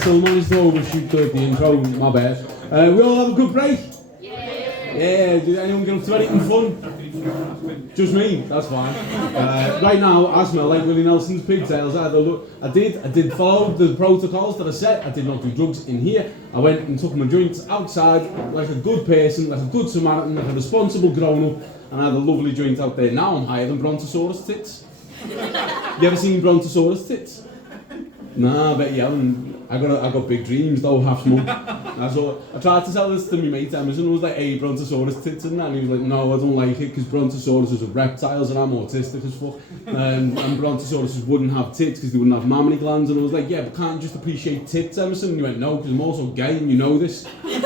still managed to overshoot the intro, my bad. We all have a good break? Yeah, did anyone get up to anything fun? Just me, that's fine. Right now, I smell like Willie Nelson's pigtails. I did follow the protocols that I set. I did not do drugs in here. I went and took my joints outside like a good person, like a good Samaritan, like a responsible grown-up, and I had a lovely joint out there. Now I'm higher than Brontosaurus tits. You ever seen Brontosaurus tits? Nah, I bet you haven't. I got big dreams though, half small. I tried to sell this to my mate Emerson, who was like, hey, Brontosaurus tits and that, and he was like, no, I don't like it, because Brontosaurus are reptiles and I'm autistic as fuck. And Brontosauruses wouldn't have tits because they wouldn't have mammary glands, and I was like, yeah, but can't you just appreciate tits, Emerson? And he went, no, because I'm also gay and you know this. He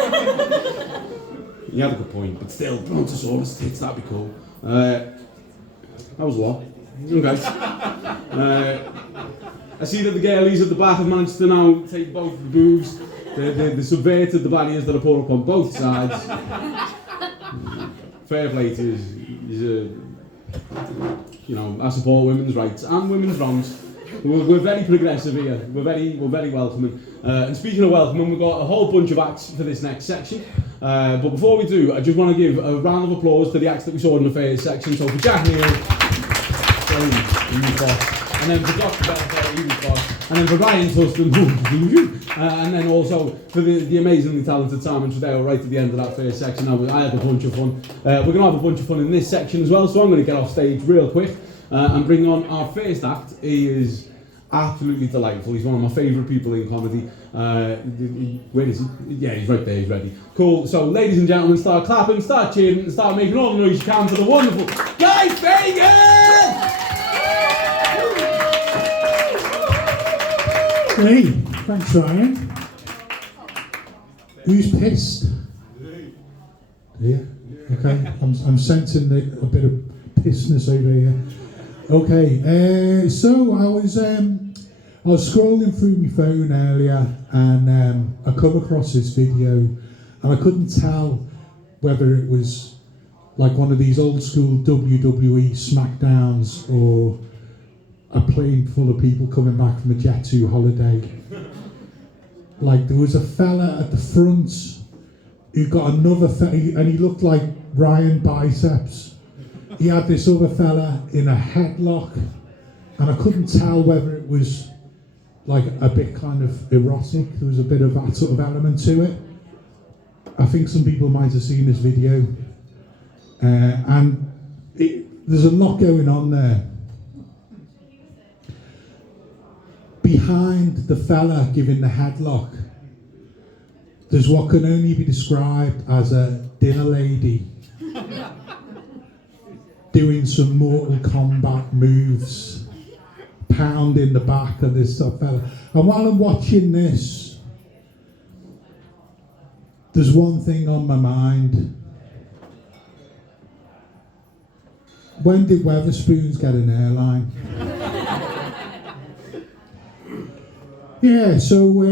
had a good point, but still, Brontosaurus tits, that'd be cool. That was a lot. Okay. I see that the girlies at the back have managed to now take both the boobs. They subverted the barriers that are put up on both sides. Fair play to you know, I support women's rights and women's wrongs. We're very progressive here. We're very welcoming. And speaking of welcoming, we've got a whole bunch of acts for this next section. But before we do, I just want to give a round of applause to the acts that we saw in the first section. So for Jack Neal, and then for Dr. Bell, and then for Ryan's husband, and then also for the amazingly talented Simon Tredale right at the end of that first section. I had a bunch of fun. We're going to have a bunch of fun in this section as well, so I'm going to get off stage real quick and bring on our first act. He is absolutely delightful. He's one of my favourite people in comedy. Where is he? Yeah, he's right there, he's ready. Cool, so ladies and gentlemen, start clapping, start cheering, and start making all the noise you can for the wonderful Guy Fagan! Hey, thanks Ryan. Who's pissed? Yeah. Okay. I'm sensing a bit of pissness over here. Okay. So I was scrolling through my phone earlier and I come across this video and I couldn't tell whether it was like one of these old school WWE SmackDowns or a plane full of people coming back from a Jet2 holiday. Like there was a fella at the front who got another fella, and he looked like Ryan Biceps. He had this other fella in a headlock, and I couldn't tell whether it was like a bit kind of erotic. There was a bit of that sort of element to it. I think some people might have seen this video, and there's a lot going on there. Behind the fella giving the headlock, there's what can only be described as a dinner lady doing some Mortal Kombat moves, pounding the back of this fella. And while I'm watching this, there's one thing on my mind. When did Weatherspoons get an airline? Yeah, so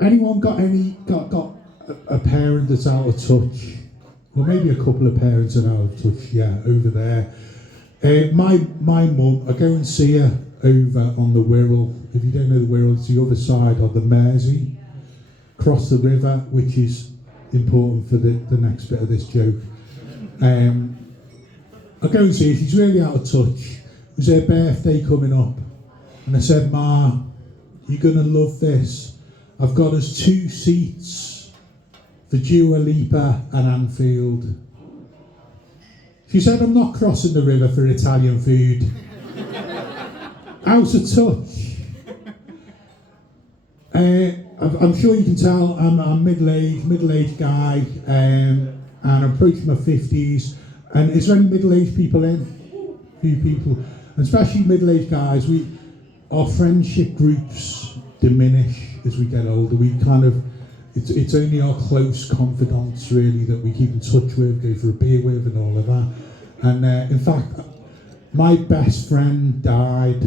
anyone got a parent that's out of touch? Well, maybe a couple of parents are out of touch, yeah, over there. My mum, I go and see her over on the Wirral. If you don't know the Wirral, it's the other side of the Mersey, across the river, which is important for the next bit of this joke. I go and see her, she's really out of touch. It was her birthday coming up, and I said, Ma, you're going to love this. I've got us 2 seats for Dua Lipa and Anfield. She said, I'm not crossing the river for Italian food. Out of touch. I'm sure you can tell I'm a middle-aged guy, and I'm approaching my 50s. And is there any middle-aged people in? A few people. And especially middle-aged guys, our friendship groups diminish as we get older. We kind of, it's only our close confidants really that we keep in touch with, go for a beer with and all of that. And in fact, my best friend died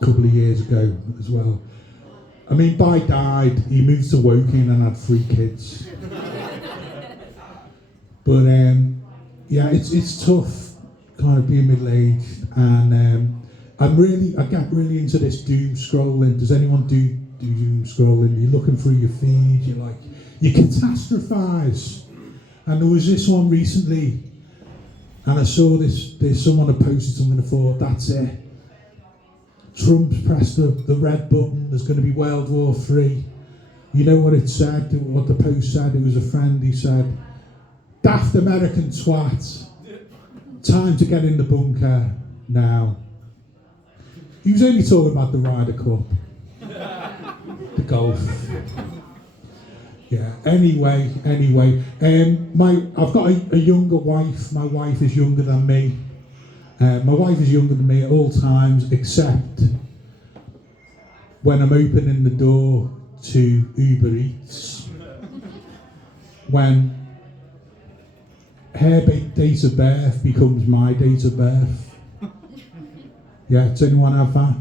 a couple of years ago as well. I mean, by died, he moved to Woking and had 3 kids. But yeah, it's tough kind of being middle-aged, and I get really into this doom scrolling. Does anyone do doom scrolling, you're looking through your feed, you catastrophise. And there was this one recently, and I saw there's someone had posted something and I thought, that's it. Trump's pressed the red button, there's going to be World War III. You know what it said, what the post said? It was a friend, he said, daft American twat, time to get in the bunker now. He was only talking about the Ryder Cup, the golf. Yeah, anyway, I've got a younger wife. My wife is younger than me. My wife is younger than me at all times, except when I'm opening the door to Uber Eats. When her date of birth becomes my date of birth. Yeah, does anyone have that?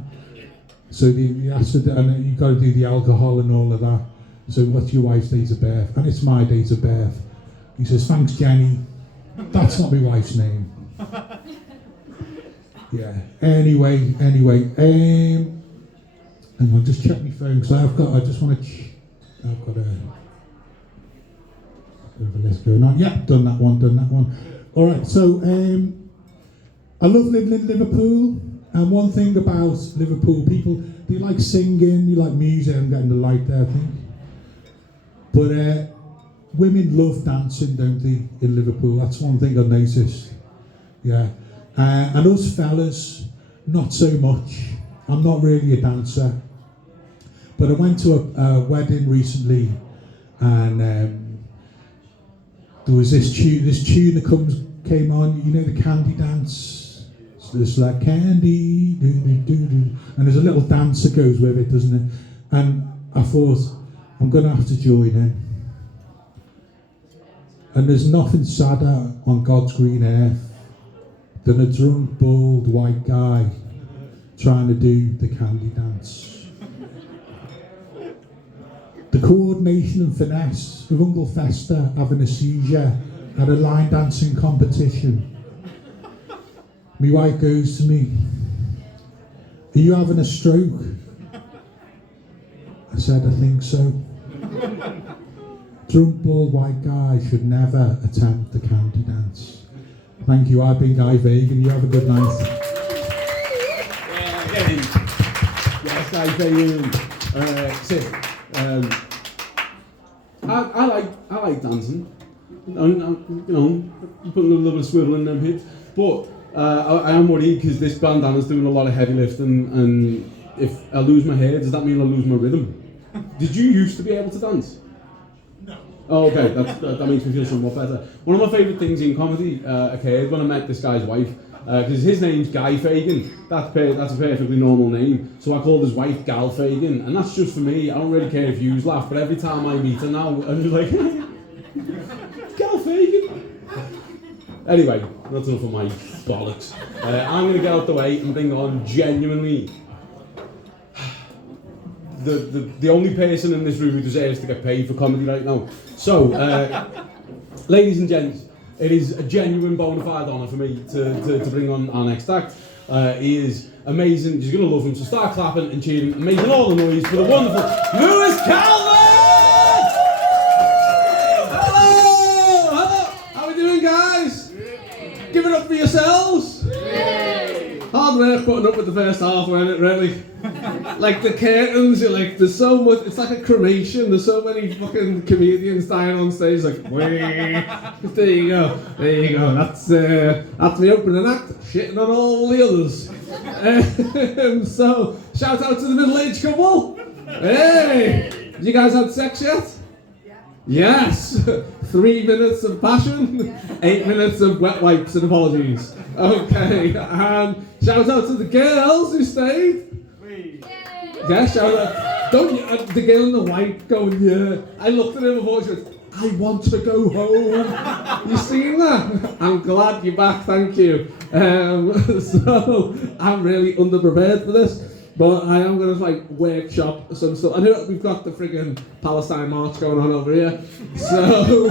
So and you've got to do the alcohol and all of that. So what's your wife's date of birth? And it's my date of birth. He says, thanks Jenny. That's not my wife's name. Yeah, anyway, and I'll just check my phone, because I've got a list going on. Yeah, done that one. Alright, so I love living in Liverpool, and one thing about Liverpool, people, they like singing, they like music. I'm getting the light there, I think. But women love dancing, don't they, in Liverpool? That's one thing I've noticed. Yeah. And us fellas, not so much. I'm not really a dancer. But I went to a wedding recently, and there was this tune that came on, you know, the candy dance. So it's like candy, and there's a little dance that goes with it, doesn't it? And I thought, I'm going to have to join in. And there's nothing sadder on God's green earth than a drunk, bald, white guy trying to do the candy dance. The coordination and finesse of Uncle Fester having a seizure at a line dancing competition. My wife goes to me, are you having a stroke? I said, I think so. Drunk, bald, white guy should never attempt the candy dance. Thank you, I've been Guy Fagan. You have a good night. Yes, Guy Fagan. I like dancing. Putting a little bit of swivel in them hips. But I am worried because this bandana's doing a lot of heavy lifting, and if I lose my hair, does that mean I lose my rhythm? Did you used to be able to dance? Oh, okay, that makes me feel somewhat better. One of my favourite things in comedy occurred when I met this guy's wife, because his name's Guy Fagan. That's a perfectly normal name. So I called his wife Gal Fagan, and that's just for me. I don't really care if you laugh, but every time I meet her now, I'm just like, Gal Fagan. Anyway, that's enough of my bollocks. I'm going to get out the way and bring on genuinely the only person in this room who deserves to get paid for comedy right now. So, ladies and gents, it is a genuine bona fide honour for me to bring on our next act. He is amazing, you're going to love him, so start clapping and cheering and making all the noise for the wonderful Lewis Calvert! Hello! How are we doing, guys? Give it up for yourselves! Hard work putting up with the first half, wasn't it, really? Like the curtains, there's so much, it's like a cremation, there's so many fucking comedians dying on stage, like, wait, there you go, that's the opening act, shitting on all the others. So, shout out to the middle-aged couple. Hey, you guys had sex yet? Yes! 3 minutes of passion, 8 minutes of wet wipes and apologies. Okay, and shout out to the girls who stayed. Yeah, shout out. Don't you, the girl in the white going, yeah. I looked at him and thought, she went, I want to go home. You seen that? I'm glad you're back, thank you. So, I'm really underprepared for this, but I am going to workshop some stuff. I know we've got the friggin' Palestine march going on over here, so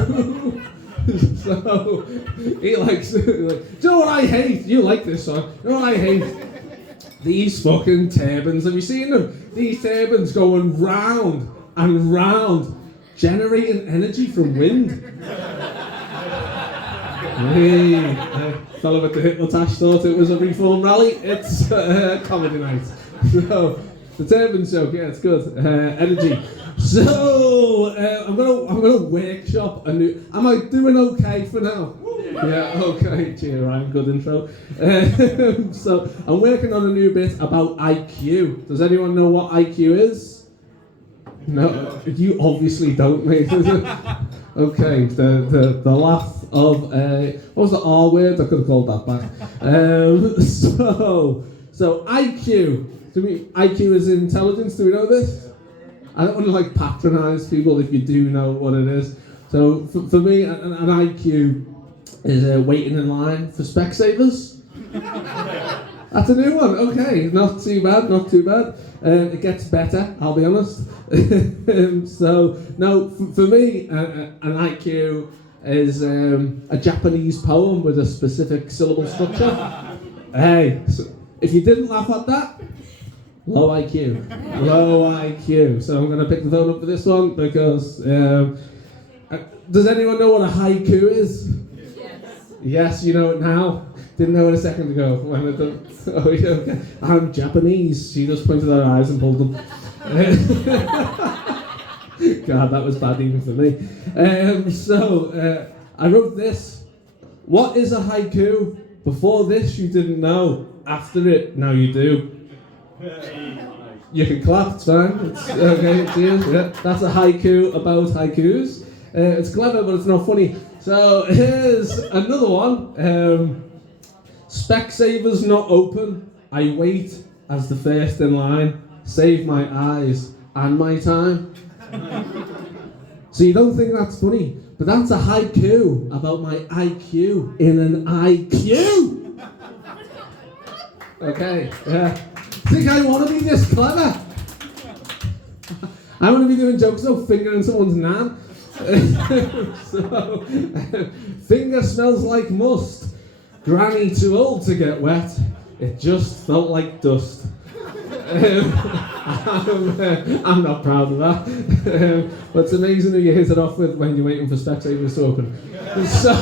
he likes, do you know what I hate? You like this song. You know what I hate? These fucking turbines, have you seen them? These turbines going round and round, generating energy from wind. Hey, fellow with the Hitler-tash thought it was a reform rally. It's comedy night. So, the turbine joke, yeah, it's good. Energy. So, I'm gonna workshop a new. Am I doing okay for now? Yeah, okay, cheer, Ryan, good intro. So, I'm working on a new bit about IQ. Does anyone know what IQ is? No, you obviously don't, mate. Okay, the laugh of, what was the R word? I could have called that back. So IQ. IQ is intelligence, do we know this? I don't want to patronise people if you do know what it is. So for me, an IQ is waiting in line for Specsavers. That's a new one. Okay, not too bad. It gets better, I'll be honest. So no, for me, an IQ is a Japanese poem with a specific syllable structure. Hey, so if you didn't laugh at that, low IQ. So I'm going to pick the phone up for this one because does anyone know what a haiku is? Yes, you know it now. Didn't know it a second ago. Oh, yeah, okay. I'm Japanese. She just pointed her eyes and pulled them. God, that was bad even for me. I wrote this. What is a haiku? Before this, you didn't know. After it, now you do. You can clap, it's fine. It's okay, cheers. Yeah, that's a haiku about haikus. It's clever, but it's not funny. So here's another one. Specsavers not open. I wait as the first in line. Save my eyes and my time. So you don't think that's funny, but that's a haiku about my IQ in an IQ. Okay, yeah. Think I want to be this clever? I want to be doing jokes about fingering someone's nan. So, finger smells like must. Granny too old to get wet. It just felt like dust. I'm not proud of that. But it's amazing who you hit it off with when you're waiting for Specsavers to open. So,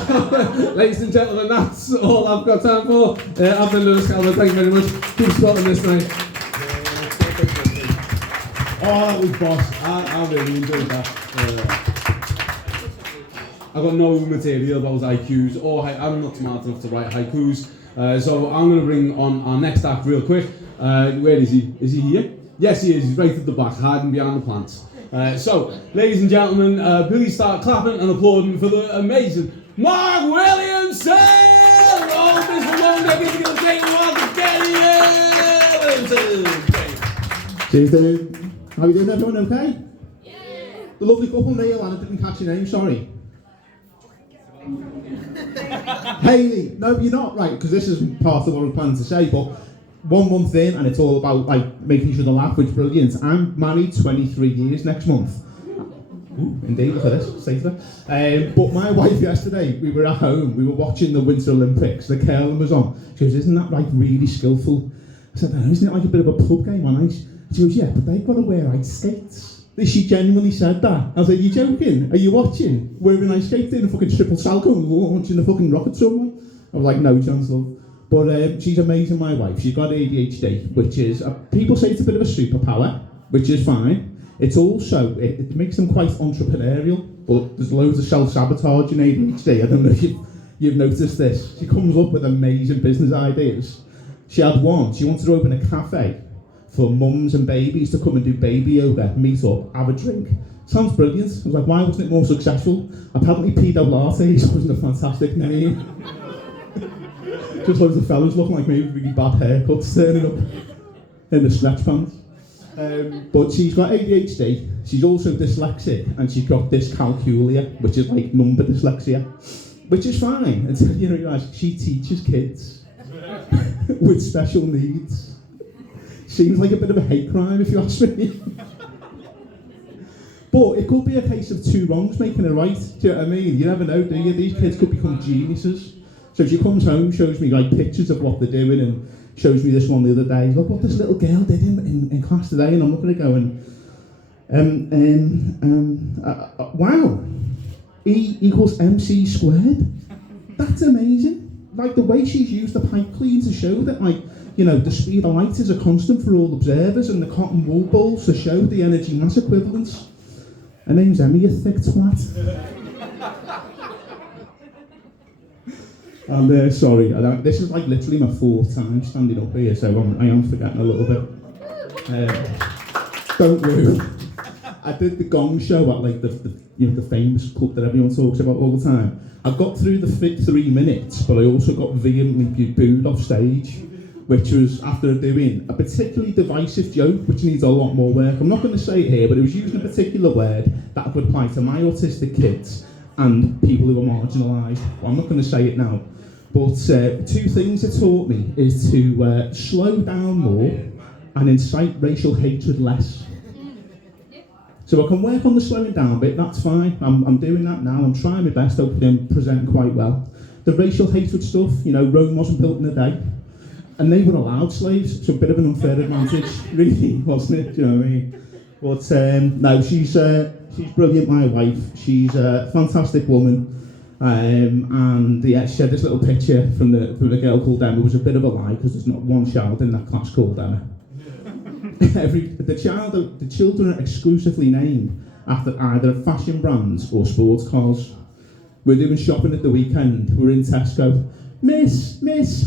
ladies and gentlemen, that's all I've got time for. I've been Lewis Calvert, thank you very much. Keep spotting this night. Oh, that was boss. I really enjoyed that. I got no material about IQs, or I'm not smart enough to write haikus. So I'm going to bring on our next act real quick. Where is he? Is he here? Yes, he is. He's right at the back, hiding behind the plants. So, ladies and gentlemen, please start clapping and applauding for the amazing Mark Williamson! Oh, Mr. Wonder, give me a great welcome, Cheers, dude. How you doing, everyone? Okay? Yeah. The lovely couple, Neil, and I didn't catch your name, sorry. Hayley. No, you're not, right, because this isn't part of what I was planning to say, but 1 month in, and it's all about making each other laugh, which is brilliant. I'm married 23 years next month. Ooh, indeed, look at this, safer. But my wife yesterday, we were at home, we were watching the Winter Olympics, the curling was on. She goes, isn't that really skillful? I said, no, isn't it like a bit of a pub game on ice? She goes, yeah, but they've got to wear ice skates. She genuinely said that. I was like, you joking? Are you watching? Wearing ice skates in a fucking triple salco and launching a fucking rocket somewhere? I was like, no chance, love. But she's amazing, my wife. She's got ADHD, which is, people say it's a bit of a superpower, which is fine. It's also, it makes them quite entrepreneurial, but there's loads of self-sabotage in ADHD. I don't know if you've noticed this. She comes up with amazing business ideas. She had one, she wanted to open a cafe for mums and babies to come and do baby yoga, meet up, have a drink. Sounds brilliant. I was like, why wasn't it more successful? Apparently Pedo Lattes wasn't a fantastic name. Just loads of fellas looking like me with really bad haircuts turning up in the stretch pants. But she's got ADHD, she's also dyslexic, and she's got dyscalculia, which is like number dyslexia, which is fine until you realise she teaches kids with special needs. Seems like a bit of a hate crime, if you ask me. But it could be a case of two wrongs making a right, do you know what I mean? You never know, do you? These kids could become geniuses. So she comes home, shows me pictures of what they're doing, and shows me this one the other day. Look what this little girl did in class today, and I'm looking at it going, wow, E equals MC squared. That's amazing. Like the way she's used the pipe clean to show that, like, you know, the speed of light is a constant for all observers, and the cotton wool balls to show the energy mass equivalence. Her name's Emmy, you thick twat. And sorry, this is like literally my 4th time standing up here, so I am forgetting a little bit. Don't worry. I did the Gong Show at like the famous club that everyone talks about all the time. I got through the 3 minutes, but I also got vehemently booed off stage, which was after doing a particularly divisive joke, which needs a lot more work. I'm not going to say it here, but it was using a particular word that would apply to my autistic kids and people who are marginalised. Well, I'm not going to say it now. But 2 things it taught me is to slow down more and incite racial hatred less. So I can work on the slowing down bit, that's fine. I'm doing that now. I'm trying my best, hopefully I'm presenting quite well. The racial hatred stuff, you know, Rome wasn't built in a day. And they were allowed slaves, so a bit of an unfair advantage, really, wasn't it? Do you know what I mean? But no, she's brilliant, my wife. She's a fantastic woman. And yeah, she had this little picture from the girl called Emma. It was a bit of a lie because there's not one child in that class called Emma. The children are exclusively named after either fashion brands or sports cars. We're doing shopping at the weekend. We're in Tesco. Miss,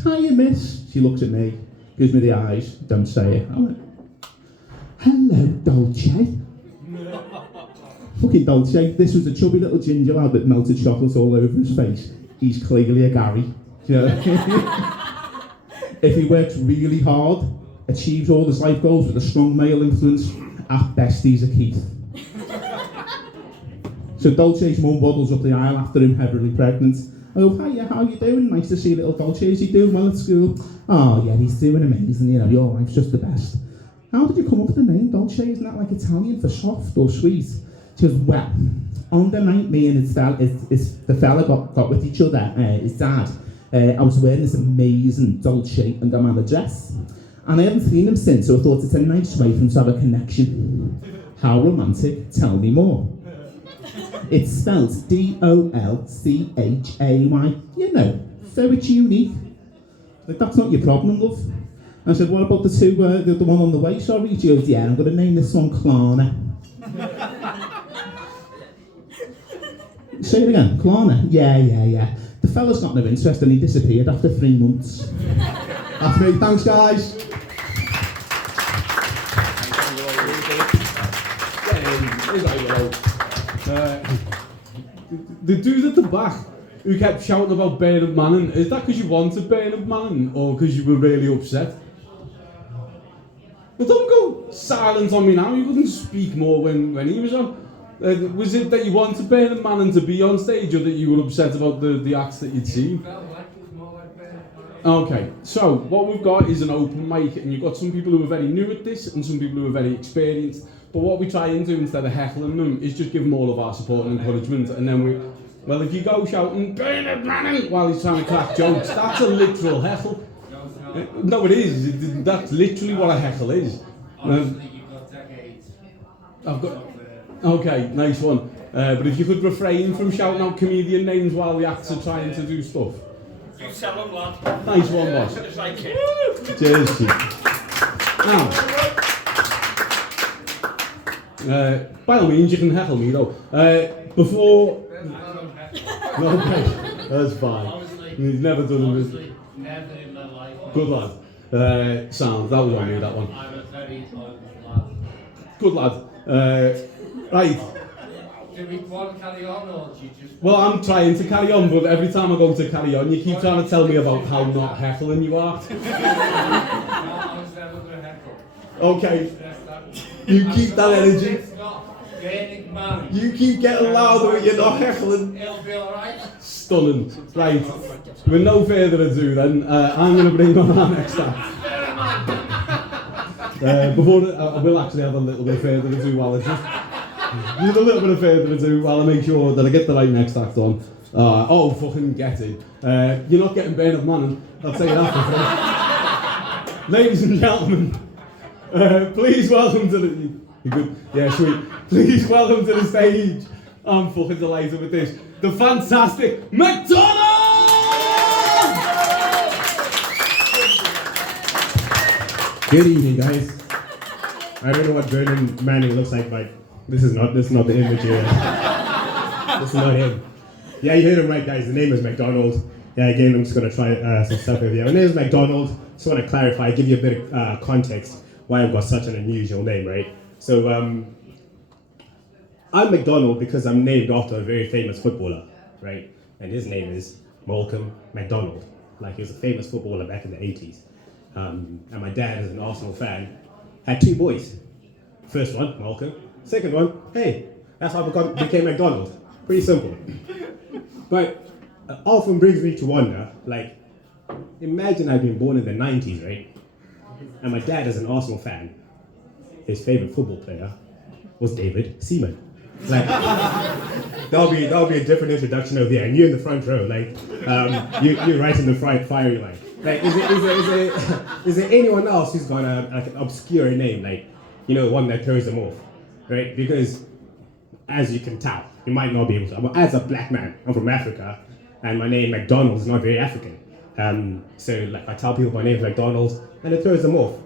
hiya, miss. She looks at me, gives me the eyes, don't say it. I went, hello, Dolce. Fucking Dolce. This was a chubby little ginger lad with melted chocolate all over his face. He's clearly a Gary. You know? If he works really hard, achieves all his life goals with a strong male influence, at best he's a Keith. So Dolce's mum waddles up the aisle after him, heavily pregnant. Oh, hiya, how you doing? Nice to see little Dolce. Is he doing well at school? Oh, yeah, he's doing amazing. You know, your life's just the best. How did you come up with the name Dolce? Isn't that like Italian for soft or sweet? She goes, well, on the night me and the fella got with each other, his dad, I was wearing this amazing Dolce & Gabbana dress. And I haven't seen him since, so I thought it's a nice way for him to have a connection. How romantic. Tell me more. It's spelled D-O-L-C-H-A-Y. You know, so it's unique. Like, that's not your problem, love. I said, what about the one on the way, sorry? She goes, yeah, I'm going to name this one Klarna. Say it again, Klarna? Yeah. The fella's got no interest and he disappeared after 3 months. That's me, thanks guys. The dude at the back who kept shouting about Bernard Manning, is that because you wanted Bernard Manning or because you were really upset? Well, don't go silent on me now, you wouldn't speak more when he was on. Was it that you wanted Bernard Manning to be on stage or that you were upset about the acts that you'd seen? Okay, so what we've got is an open mic and you've got some people who are very new at this and some people who are very experienced. But what we try and do instead of heckling them is just give them all of our support and encouragement, and then well, if you go shouting Bernard Manning while he's trying to crack jokes, that's a literal heckle. No, it is. That's literally what a heckle is. Obviously, you've got decades. I've got. Okay, nice one. But if you could refrain from shouting out comedian names while the acts are trying to do stuff. You tell them, lad. Nice one, boss. It's like it. Cheers, Chief. Now, by all means, you can heckle me though. Before. Okay, that's fine. He's never done it. Never in my life. Good lad. Sound, that was on me, that one. I'm a very old lad. Good lad. Right. Do we want to carry on or do you just... Well, I'm trying to carry on, but every time I go to carry on, you keep trying to tell me about how not heckling you are. I was never going to heckle. Okay. You keep that energy. It's not Bernard Manning. You keep getting louder when you're not heckling. It'll be alright. Stunning. Right. With no further ado then, I'm going to bring on our next act. Before I will actually have a little bit further ado while I just a little bit of further ado while I make sure that I get the right next act on. Fucking get it. You're not getting Bernard Manning, I'll tell you that for free. Ladies and gentlemen, please welcome to the... You good? Yeah, sweet. Please welcome to the stage. I'm fucking delighted with this. The fantastic McDonald! Good evening, guys. I don't know what Vernon Manning looks like, but this is not the image here. This is not him. Yeah, you heard him right, guys. The name is McDonald. Yeah, again, I'm just gonna try some stuff over here. My name is McDonald. Just want to clarify, give you a bit of context why I've got such an unusual name, right? So, I'm McDonald because I'm named after a very famous footballer, right? And his name is Malcolm McDonald. Like, he was a famous footballer back in the 80s. And my dad is an Arsenal fan. Had two boys. First one, Malcolm. Second one, hey, that's how I became McDonald. Pretty simple. But often brings me to wonder, like, imagine I'd been born in the 90s, right? And my dad is an Arsenal fan. His favorite football player was David Seaman. Like, that'll be a different introduction over here. And you're in the front row, like, you're right in the firing line. Like, is there anyone else who's got like an obscure name, like, you know, one that throws them off, right? Because, as you can tell, you might not be able to. As a black man, I'm from Africa, and my name McDonald is not very African. So, like, I tell people my name is McDonald, and it throws them off.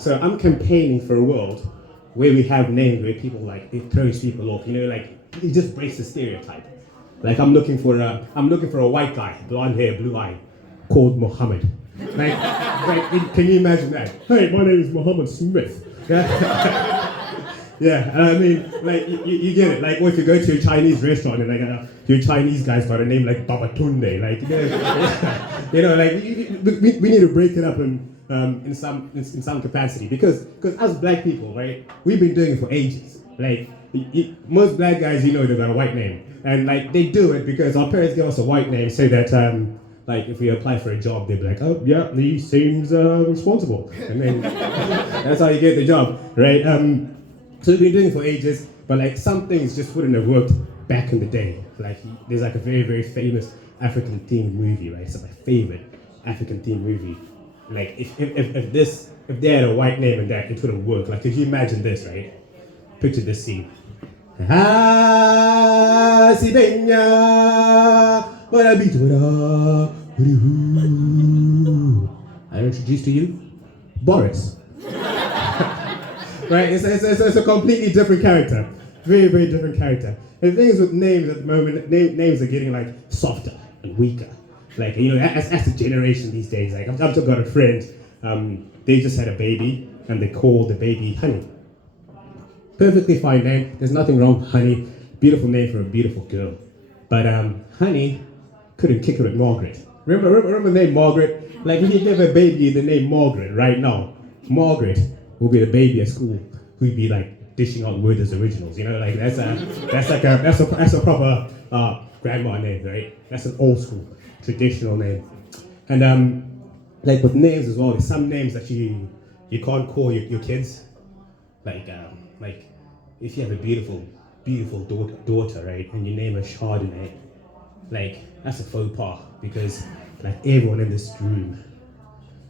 So I'm campaigning for a world where we have names where people, like, it throws people off. You know, like, it just breaks the stereotype. Like, I'm looking for a white guy, blonde hair, blue eye, called Muhammad. Like, can you imagine that? Hey, my name is Muhammad Smith. Yeah, and I mean, like, you get it. Like, or if you go to a Chinese restaurant and, like, your Chinese guy's got a name like Babatunde, like, you know, like, we need to break it up in some capacity, because as black people, right, we've been doing it for ages. Like, most black guys, you know, they've got a white name, and, like, they do it because our parents give us a white name so that like, if we apply for a job, they'd be like, oh yeah, he seems responsible, and then that's how you get the job, right? So we've been doing it for ages, but, like, some things just wouldn't have worked back in the day. Like, there's, like, a very, very famous African-themed movie, right? It's my favorite African-themed movie. Like, if they had a white name in that, it wouldn't work. Like, if you imagine this, right? Picture this scene. Ah, si benya, I introduce to you Boris. Right? It's a completely different character. Very, very different character. And the thing is with names at the moment, names are getting, like, softer and weaker. Like, you know, as the generation these days, like, I've just got a friend, they just had a baby, and they called the baby Honey. Perfectly fine name, there's nothing wrong with Honey. Beautiful name for a beautiful girl. But Honey couldn't kick it with Margaret. Remember the name Margaret? Like, if you give a baby the name Margaret right now, Margaret will be the baby at school who'd be, like, dishing out Werther's originals. You know, like, that's a proper grandma name, right? That's an old school traditional name. And like, with names as well, there's some names that you can't call your kids. Like if you have a beautiful daughter, right, and you name her Chardonnay, like, that's a faux pas, because, like, everyone in this room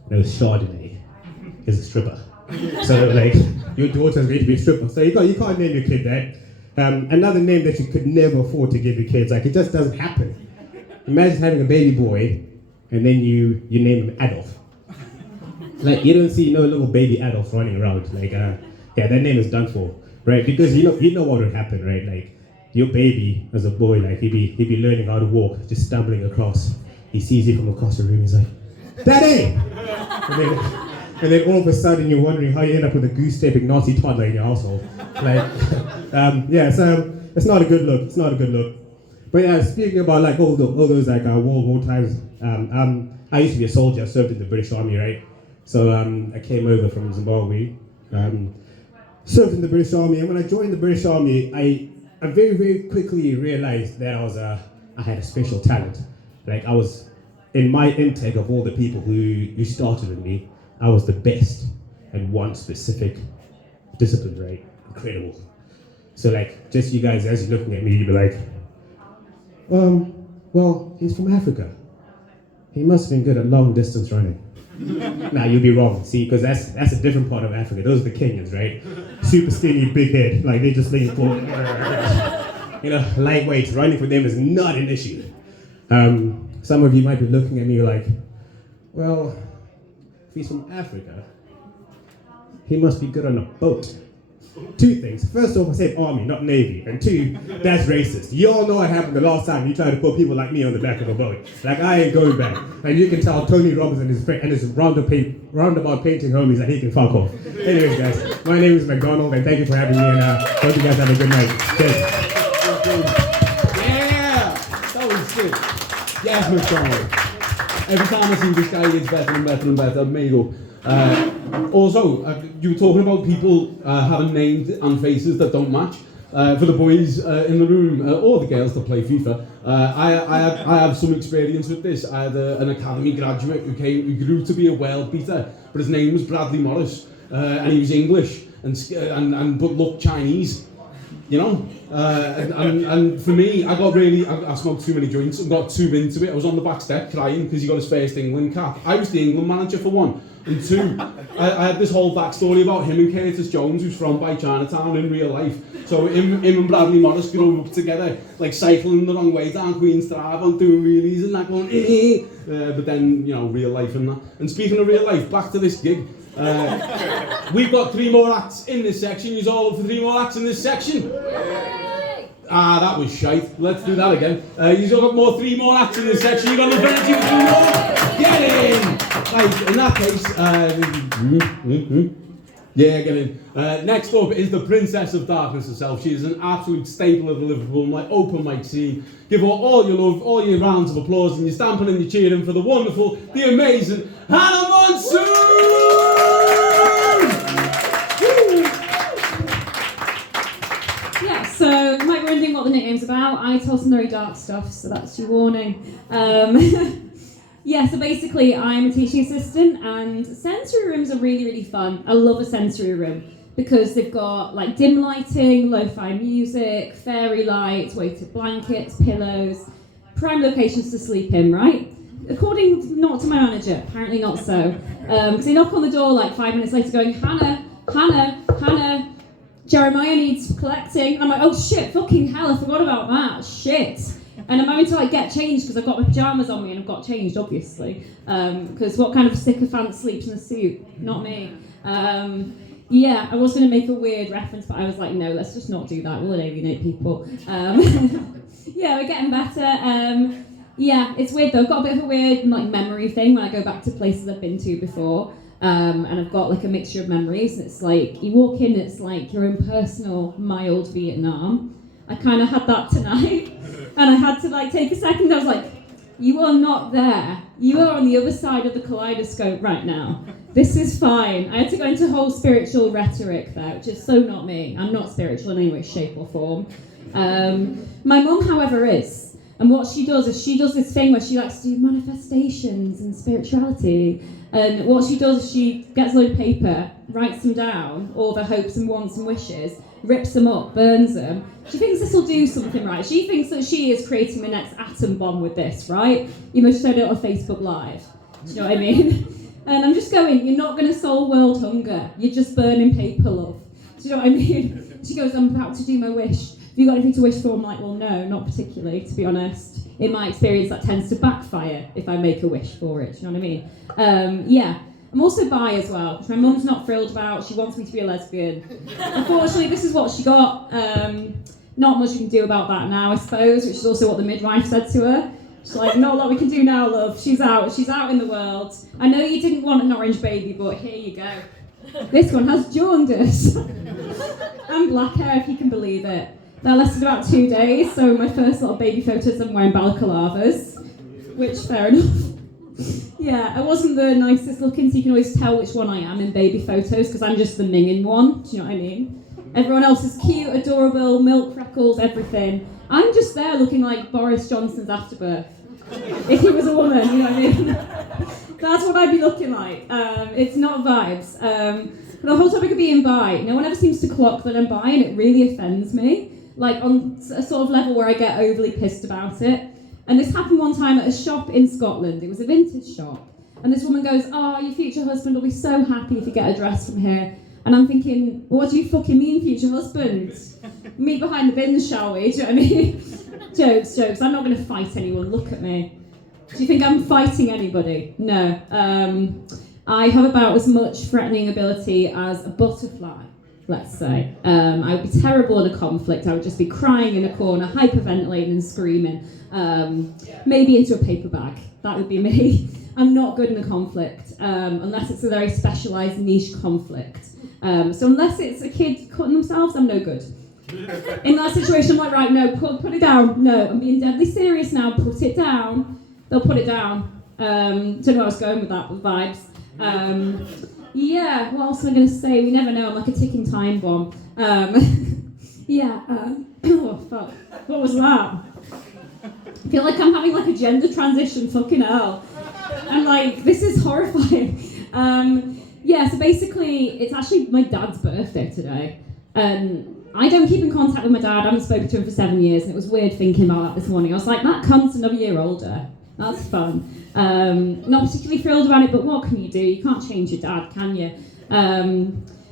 knows Chardonnay is a stripper. So, like, your daughter's going to be a stripper, so you can't name your kid that. Another name that you could never afford to give your kids, like, it just doesn't happen. Imagine having a baby boy, and then you name him Adolf. Like, you don't see no little baby Adolf running around. Like, yeah, that name is done for, right? Because you know what would happen, right? Like, your baby as a boy, like, he'd be learning how to walk, just stumbling across. He sees you from across the room. He's like, Daddy! And then all of a sudden you're wondering how you end up with a goose-stepping Nazi toddler in your household. Like, yeah, so it's not a good look. It's not a good look. But yeah, speaking about, like, all those like World War times, I used to be a soldier. I served in the British Army, right? So I came over from Zimbabwe, served in the British Army, and when I joined the British Army, I very, very quickly realized that I had a special talent. Like, I was, in my intake of all the people who started with me, I was the best at one specific discipline, right? Incredible. So, like, just you guys, as you're looking at me, you'd be like, well, he's from Africa. He must have been good at long distance running. Nah, you'd be wrong. See, because that's a different part of Africa. Those are the Kenyans, right? Super skinny, big head. Like they just lean forward. You know, lightweight. Running for them is not an issue. Some of you might be looking at me like, well, if he's from Africa, he must be good on a boat. Two things. First off, I said army, not navy. And two, that's racist. You all know what happened the last time you tried to put people like me on the back of a boat. Like, I ain't going back. And you can tell Tony Robbins and his roundabout painting homies that he can fuck off. Anyways, guys, my name is McDonald, and thank you for having me, and hope you guys have a good night. Cheers. Yeah! That was sick. Yes, McDonald. Every time I see this guy, he gets better and better and better. Amigo. Also, you were talking about people having names and faces that don't match. For the boys in the room, or the girls that play FIFA, I have some experience with this. I had an academy graduate who grew to be a world beater, but his name was Bradley Morris, and he was English and but looked Chinese. You know, and for me, I smoked too many joints and got too into it. I was on the back step crying because he got his first England cap. I was the England manager for one. And two, I had this whole backstory about him and Curtis Jones, who's from by Chinatown in real life. So him and Bradley Morris grew up together, like cycling the wrong way down Queen's Drive and doing wheelies and that going, but then, you know, real life and that. And speaking of real life, back to this gig. We've got 3 more acts in this section. You're all up for 3 more acts in this section? That was shite. Let's do that again. You've got 3 more acts in this section. You've got the ability to do more. Get in! Right, in that case, yeah, get in. Next up is the Princess of Darkness herself. She is an absolute staple of the Liverpool open mic scene. Give her all your love, all your rounds of applause, and you're stamping and you're cheering for the wonderful, the amazing Hannah Monsoon! Yeah, so you might be wondering what the nickname's about. I tell some very dark stuff, so that's your warning. Yeah, so basically I'm a teaching assistant, and sensory rooms are really, really fun. I love a sensory room because they've got like dim lighting, lo-fi music, fairy lights, weighted blankets, pillows, prime locations to sleep in, right? According not to my manager, apparently not so. Because they knock on the door like 5 minutes later going, Hannah, Jeremiah needs collecting. I'm like, oh shit, fucking hell, I forgot about that, shit. And I'm having to like get changed because I've got my pyjamas on me and I've got changed, obviously. Because what kind of sycophant sleeps in a suit? Not me. Yeah, I was going to make a weird reference, but I was like, no, let's just not do that. We'll alienate people. Yeah, we're getting better. Yeah, it's weird though. I've got a bit of a weird like memory thing when I go back to places I've been to before. And I've got like a mixture of memories. It's like, you walk in, it's like your own personal mild Vietnam. I kind of had that tonight. And I had to like take a second. I was like, you are not there. You are on the other side of the kaleidoscope right now. This is fine. I had to go into whole spiritual rhetoric there, which is so not me. I'm not spiritual in any way, shape or form. My mum, however, is. And what she does is she does this thing where she likes to do manifestations and spirituality. And what she does is she gets a load of paper, writes them down, all the hopes and wants and wishes, rips them up, burns them. She thinks this will do something, right? She thinks that she is creating the next atom bomb with this, right? You must showed it on Facebook Live. Do you know what I mean? And I'm just going, you're not going to solve world hunger. You're just burning paper, love. Do you know what I mean? She goes, I'm about to do my wish. Have you got anything to wish for? I'm like, well, no, not particularly, to be honest. In my experience, that tends to backfire if I make a wish for it. Do you know what I mean? Yeah. I'm also bi as well, which my mum's not thrilled about. She wants me to be a lesbian. Unfortunately, this is what she got. Not much we can do about that now, I suppose, which is also what the midwife said to her. She's like, not a lot we can do now, love. She's out in the world. I know you didn't want an orange baby, but here you go. This one has jaundice. And black hair, if you can believe it. That lasted about 2 days, so my first little baby photos I'm wearing balaclavas, which, fair enough. Yeah, I wasn't the nicest looking, so you can always tell which one I am in baby photos, because I'm just the minging one, do you know what I mean? Everyone else is cute, adorable, milk freckles, everything. I'm just there looking like Boris Johnson's afterbirth. If he was a woman, you know what I mean? That's what I'd be looking like. It's not vibes. The whole topic of being bi, no one ever seems to clock that I'm bi, and it really offends me. Like on a sort of level where I get overly pissed about it. And this happened one time at a shop in Scotland. It was a vintage shop. And this woman goes, oh, your future husband will be so happy if you get a dress from here. And I'm thinking, what do you fucking mean, future husband? Meet behind the bins, shall we? Do you know what I mean? Jokes. I'm not going to fight anyone. Look at me. Do you think I'm fighting anybody? No. I have about as much threatening ability as a butterfly, let's say. I would be terrible in a conflict. I would just be crying in a corner, hyperventilating and screaming. Maybe into a paper bag. That would be me. I'm not good in a conflict, unless it's a very specialised niche conflict. So unless it's a kid cutting themselves, I'm no good. In that situation, I'm like, right, no, put it down. No, I'm being deadly serious now. Put it down. They'll put it down. Don't know where I was going with that, with vibes. Yeah, what else am I going to say? We never know. I'm like a ticking time bomb. Oh, fuck. What was that? I feel like I'm having like a gender transition. Fucking hell. I'm like, this is horrifying. So basically, it's actually my dad's birthday today. I don't keep in contact with my dad. I haven't spoken to him for 7 years, and it was weird thinking about that this morning. I was like, that cunt's another year older. That's fun. Not particularly thrilled about it, but what can you do? You can't change your dad, can you?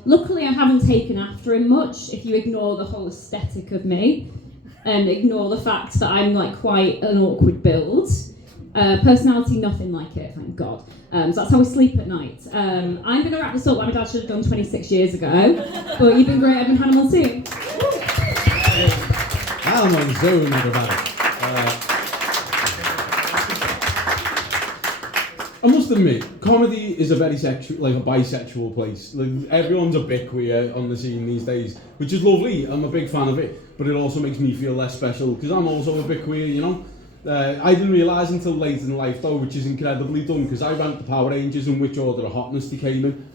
Luckily, I haven't taken after him much, if you ignore the whole aesthetic of me, and ignore the fact that I'm like quite an awkward build. Personality, nothing like it, thank God. So that's how we sleep at night. I'm going to wrap this up like my dad should have done 26 years ago, but you've been great, I've been Hannah on soon. I'm on Zoom, everybody. I must admit, comedy is a very sexual, like a bisexual place. Like, everyone's a bit queer on the scene these days, which is lovely. I'm a big fan of it, but it also makes me feel less special because I'm also a bit queer, you know. I didn't realise until late in life though, which is incredibly dumb because I ran the Power Rangers in which order of hotness they came in,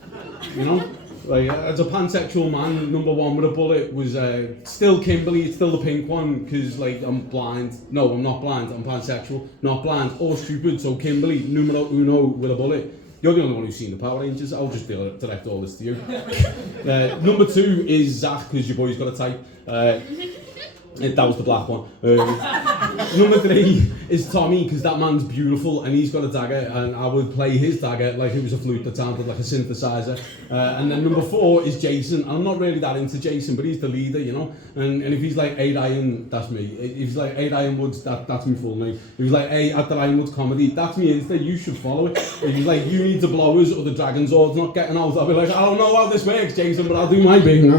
you know. Like, as a pansexual man, number one with a bullet was still Kimberly, it's still the pink one, because like I'm blind. No, I'm not blind, I'm pansexual, not blind or stupid, so Kimberly, numero uno with a bullet. You're the only one who's seen the Power Rangers, I'll just direct all this to you. Number two is Zach, because your boy's got a type. That was the black one. Number three is Tommy, because that man's beautiful and he's got a dagger, and I would play his dagger like it was a flute that sounded like a synthesizer. And then number four is Jason. I'm not really that into Jason, but he's the leader, you know. And if he's like A. Ryan, that's me. If he's like A. Ryan Woods, that's me full name. If he's like A. at the Ryan Woods comedy, that's me Insta. You should follow it. If he's like, you need to blow us or the Dragon Sword's not getting out, I'll be like, I don't know how this works, Jason, but I'll do my big.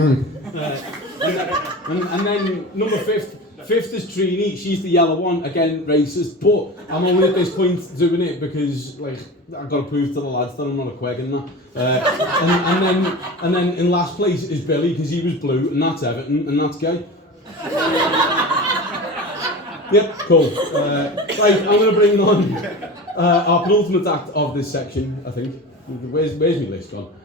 And then number fifth is Trini. She's the yellow one, again racist, but I'm only at this point doing it because like I've got to prove to the lads that I'm not a queg and that. And then in last place is Billy, because he was blue, and that's Everton, and that's gay. Yep, cool. Right, I'm going to bring on our penultimate act of this section, I think. Where's my list gone?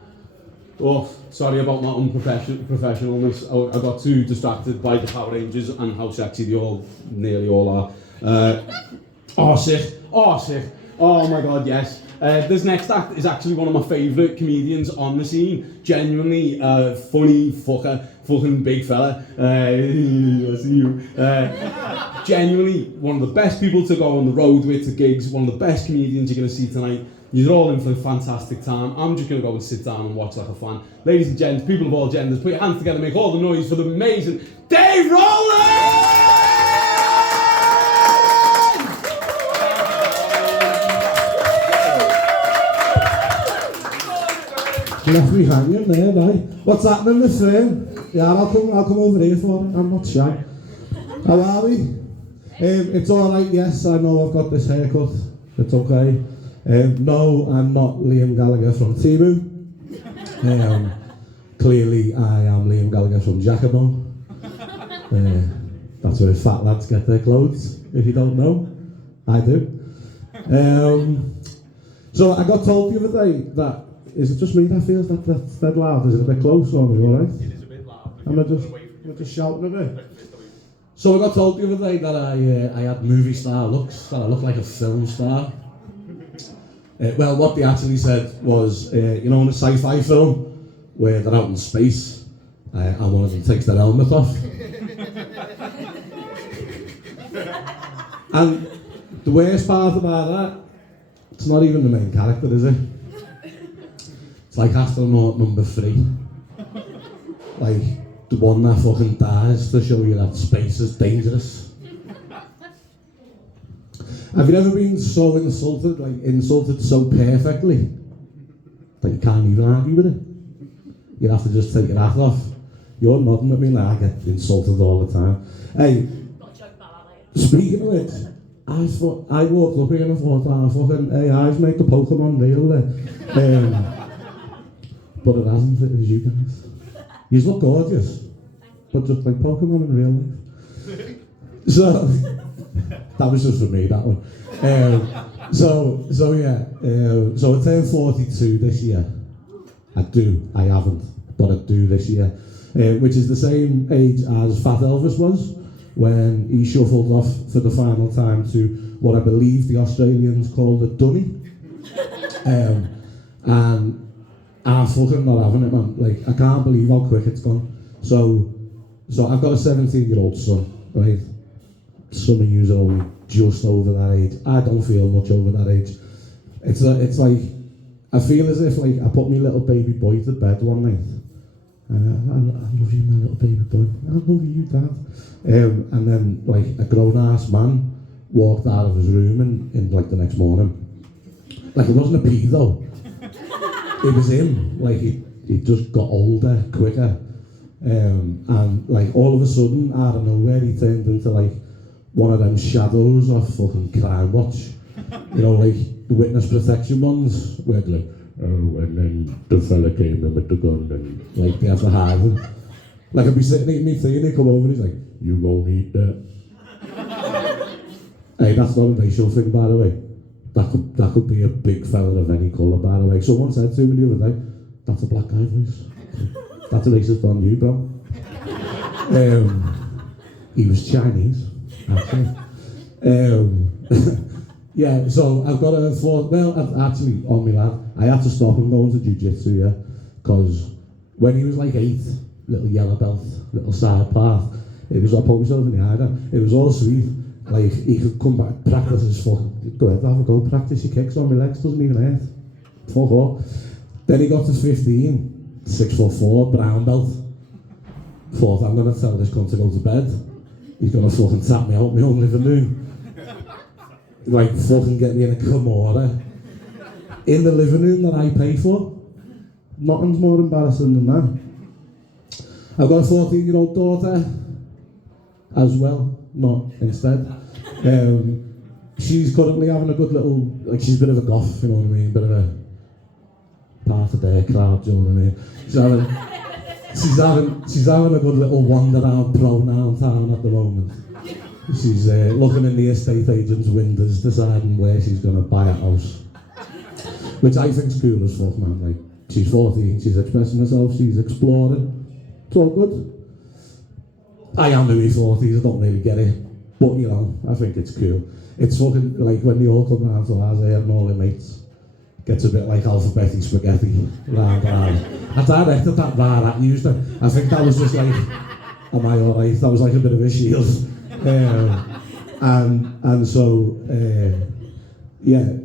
Oh, sorry about my unprofessionalness. I got too distracted by the Power Rangers and how sexy they nearly all are. Sick. Oh my God, yes. This next act is actually one of my favourite comedians on the scene. Genuinely funny fucking big fella. I see you. Genuinely one of the best people to go on the road with to gigs. One of the best comedians you're going to see tonight. You're all in for a fantastic time. I'm just going to go and sit down and watch like a fan. Ladies and gents, people of all genders, put your hands together, make all the noise for the amazing Dave Rowland! Left me hanging there, right? What's happening this room? Yeah, I'll come over here for it. I'm not shy. How are we? It's alright, yes, I know I've got this haircut. It's okay. No, I'm not Liam Gallagher from Timu. Clearly, I am Liam Gallagher from Jacobon. That's where fat lads get their clothes, if you don't know. I do. So I got told the other day that, is it just me that feels that's dead loud? Is it a bit close on me, alright? It is a bit loud. Am I just shouting a bit? So I got told the other day that I had movie star looks, that I look like a film star. Well, what they actually said was, you know, in a sci-fi film where they're out in space and one of them takes their helmet off. And the worst part about that, It's not even the main character, is it? It's like astronaut number 3. Like, the one that fucking dies to show you that space is dangerous. Have you ever been so insulted, like insulted so perfectly, that you can't even argue with it? You have to just take your hat off. You're nodding at me like I get insulted all the time. Hey, speaking of which, I walked up here and I thought, fucking AI's made the Pokemon real there. But it hasn't, it was you guys. You look gorgeous, but just like Pokemon in real life. So, that was just for me, that one. So I turned 42 this year. I haven't, but I do this year. Which is the same age as Fat Elvis was when he shuffled off for the final time to what I believe the Australians called a dunny. And I'm fucking not having it, man. Like, I can't believe how quick it's gone. So I've got a 17-year-old son, right? Some of you are only just over that age. I don't feel much over that age. It's like, I feel as if like I put my little baby boy to bed one night. And I love you, my little baby boy. I love you, Dad. And then like a grown-ass man walked out of his room in like the next morning. Like, it wasn't a pee though. It was him. Like, he just got older, quicker. And like all of a sudden, out of nowhere, he turned into like one of them shadows of fucking Crime Watch. You know, like the witness protection ones, where they're like, oh, and then the fella came in with the gun and like they have to hide him. Like, I'd be sitting eating me tea and he'd come over and he's like, you won't eat that. Hey, that's not a racial thing, by the way. That could be a big fella of any colour, by the way. Someone said to me the other day, that's a black guy voice. That's a racist on you, bro. He was Chinese, actually. Yeah, so I've got actually, on my lad, I had to stop him going to jiu-jitsu, yeah, because when he was like 8, little yellow belt, little side path, it was like, put myself in the eye, it was all sweet. Like, he could come back, practice his fucking, go ahead, have a go, practice your kicks on my legs, doesn't even hurt. Fuck off. Then he got to 15, 6'4", brown belt. Thought, I'm gonna tell this cunt to go to bed. He's gonna fucking tap me out my own living room. Like, fucking get me in a Kimura. In the living room that I pay for. Nothing's more embarrassing than that. I've got a 14-year-old daughter as well, not instead. She's currently having a good little, like, she's a bit of a goth, you know what I mean, bit of a part of their crowd, you know what I mean. She's having a good little wander around pronoun town at the moment. She's looking in the estate agent's windows, deciding where she's going to buy a house. Which I think's cool as fuck, man. Like, she's 14, she's expressing herself, she's exploring. It's all good. I am in my 40s, I don't really get it. But, you know, I think it's cool. It's fucking, like, when they all come around to ours here and all their mates, gets a bit like alphabetic spaghetti. Round. I directed that that used it. I think that was just like, am I alright? That was like a bit of a shield. And so, yeah,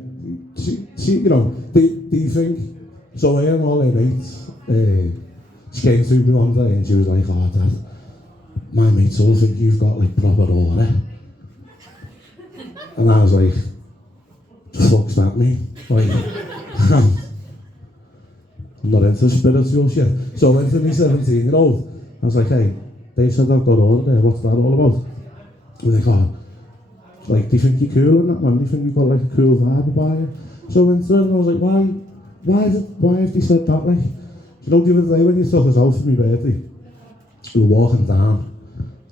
she, you know, do you think, so I and all their mates, she came to me one day and she was like, oh Dad, my mates all think you've got like proper aura. And I was like, the fuck's that mean? Like, I'm not into spiritual shit. So I went to my 17-year-old, I was like, hey, they said I've got aura there, what's that all about? And they're like, oh, like, do you think you're cool in that, man? Do you think you've got like a cool vibe about you? So I went through and I was like, why have they said that, like? You know, the other day when you took us out for my birthday, we were walking down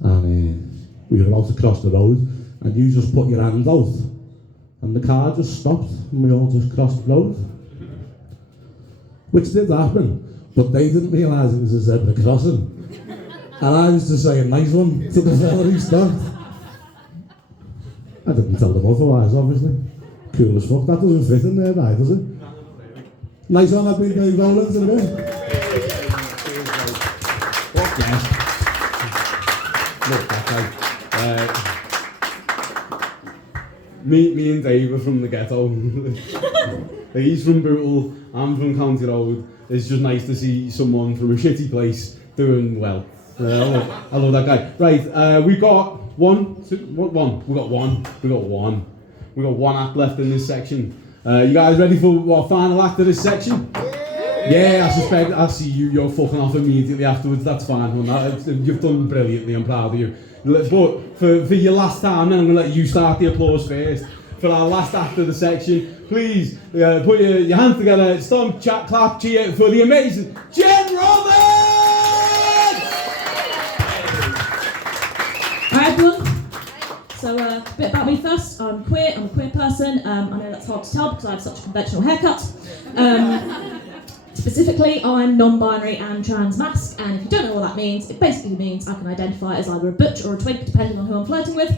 and we were about to cross the road and you just put your hand out and the car just stopped and we all just crossed the road. Which did happen, but they didn't realise it was a zebra crossing. And I was just saying, nice one to the fella who stopped. I didn't tell them otherwise, obviously. Cool as fuck. That doesn't fit in there, right, does it? Nice one, I've been Dave Rowlands in a bit. Fuck yes. Look, that guy. me and Dave are from the ghetto. He's from Bootle, I'm from County Road. It's just nice to see someone from a shitty place doing well. I love that guy. Right, we've got one. We got one act left in this section. You guys ready for what final act of this section? Yeah, I suspect I see you're fucking off immediately afterwards. That's fine. You've done brilliantly. I'm proud of you. But for your last time, then I'm gonna let you start the applause first. For our last act of the section, please put your hands together, stomp, chat, clap, cheer for the amazing Jen Roberts! Hi everyone. So a bit about me first. I'm queer. I'm a queer person. I know that's hard to tell because I have such a conventional haircut. Specifically, I'm non-binary and trans-masc, and if you don't know what that means, it basically means I can identify as either a butch or a twink, depending on who I'm flirting with.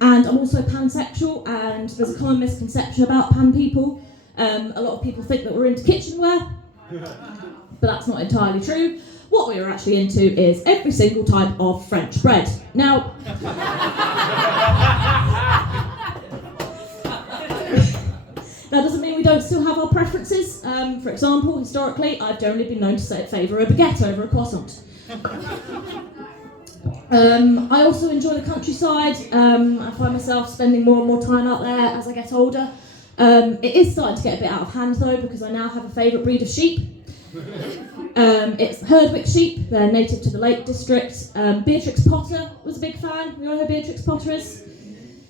And I'm also pansexual, and there's a common misconception about pan people. A lot of people think that we're into kitchenware, but that's not entirely true. What we are actually into is every single type of French bread. Now, that doesn't mean we don't still have our preferences. For example, historically, I've generally been known to favour a baguette over a croissant. I also enjoy the countryside. I find myself spending more and more time out there as I get older. It is starting to get a bit out of hand though, because I now have a favourite breed of sheep. It's Herdwick sheep. They're native to the Lake District. Beatrix Potter was a big fan. You know who Beatrix Potter is?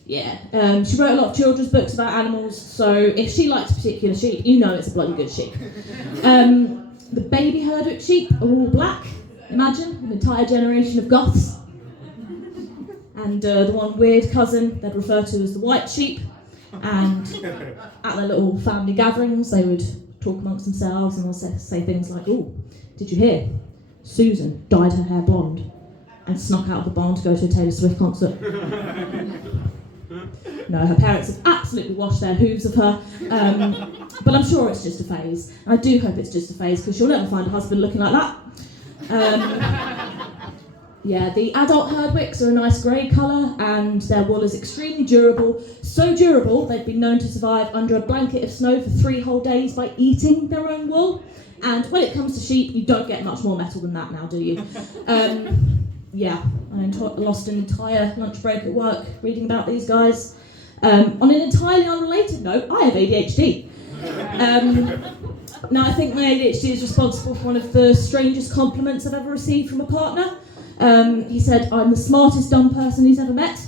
Yeah, she wrote a lot of children's books about animals, so if she likes a particular sheep, you know it's a bloody good sheep. The baby Herdwick sheep are all black. Imagine an entire generation of goths. And the one weird cousin they'd refer to as the white sheep. And at their little family gatherings, they would talk amongst themselves and say things like, "Oh, did you hear? Susan dyed her hair blonde and snuck out of the barn to go to a Taylor Swift concert." No, her parents have absolutely washed their hooves of her, but I'm sure it's just a phase. I do hope it's just a phase, because she'll never find a husband looking like that. Yeah, the adult Herdwicks are a nice grey colour, and their wool is extremely durable. So durable, they've been known to survive under a blanket of snow for 3 whole days by eating their own wool. And when it comes to sheep, you don't get much more metal than that now, do you? Yeah, I lost an entire lunch break at work reading about these guys. On an entirely unrelated note, I have ADHD. Now, I think my ADHD is responsible for one of the strangest compliments I've ever received from a partner. He said I'm the smartest dumb person he's ever met.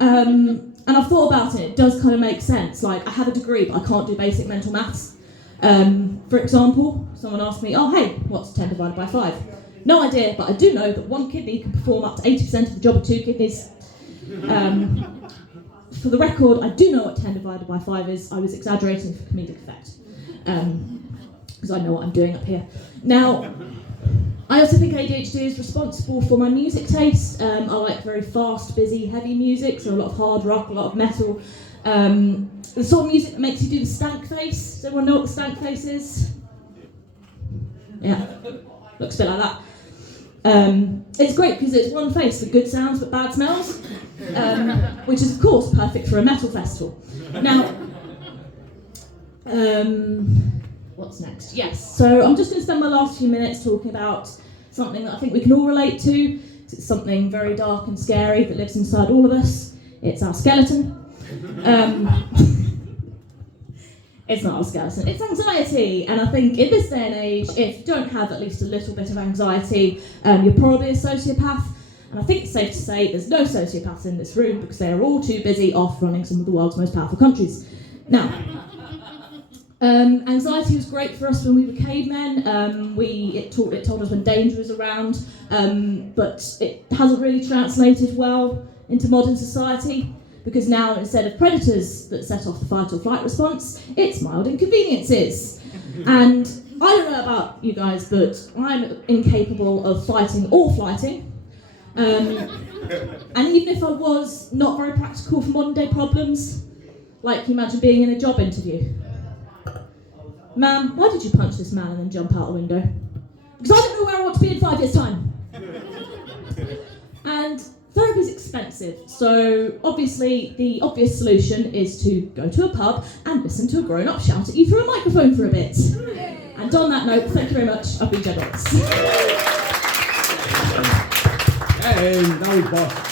And I've thought about it, it does kind of make sense. Like, I have a degree, but I can't do basic mental maths. For example, someone asked me, "Oh, hey, what's 10 divided by 5? No idea, but I do know that 1 kidney can perform up to 80% of the job of 2 kidneys. For the record, I do know what 10 divided by 5 is. I was exaggerating for comedic effect, because I know what I'm doing up here. Now, I also think ADHD is responsible for my music taste. I like very fast, busy, heavy music, so a lot of hard rock, a lot of metal. The sort of music that makes you do the stank face. Does everyone know what the stank face is? Yeah, looks a bit like that. It's great because it's one face for good sounds but bad smells, which is of course perfect for a metal festival. Now, what's next? Yes, so I'm just going to spend my last few minutes talking about something that I think we can all relate to. It's something very dark and scary that lives inside all of us. It's our skeleton. It's not our skeleton, it's anxiety. And I think in this day and age, if you don't have at least a little bit of anxiety, you're probably a sociopath. And I think it's safe to say there's no sociopaths in this room because they are all too busy off running some of the world's most powerful countries. Now, anxiety was great for us when we were cavemen. It told us when danger was around, but it hasn't really translated well into modern society, because now instead of predators that set off the fight or flight response, it's mild inconveniences. And I don't know about you guys, but I'm incapable of fighting or flighting. And even if I was, not very practical for modern day problems. Like, you imagine being in a job interview. "Ma'am, why did you punch this man and then jump out the window?" "Because I don't know where I want to be in 5 years' time." And therapy is expensive. So obviously the obvious solution is to go to a pub and listen to a grown-up shout at you through a microphone for a bit. And on that note, thank you very much. I've been Jen Roberts. Hey, now we've got.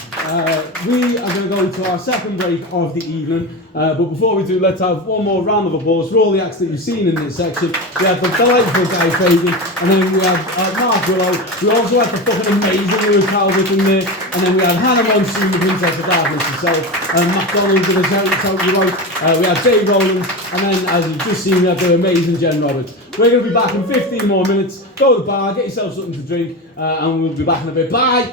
We are going to go to our second break of the evening, but before we do, let's have one more round of applause for all the acts that you've seen in this section. We had the delightful Guy Fagan, and then we had Mark Willow. We also had the fucking amazing Lewis Calvert in there, and then we had Hannah Monsoon, the Princess of Darkness herself, and McDonald's in the Tony Road. We had Dave Rowland, and then, as you've just seen, we had the amazing Jen Roberts. We're going to be back in 15 more minutes. Go to the bar, get yourself something to drink, and we'll be back in a bit. Bye!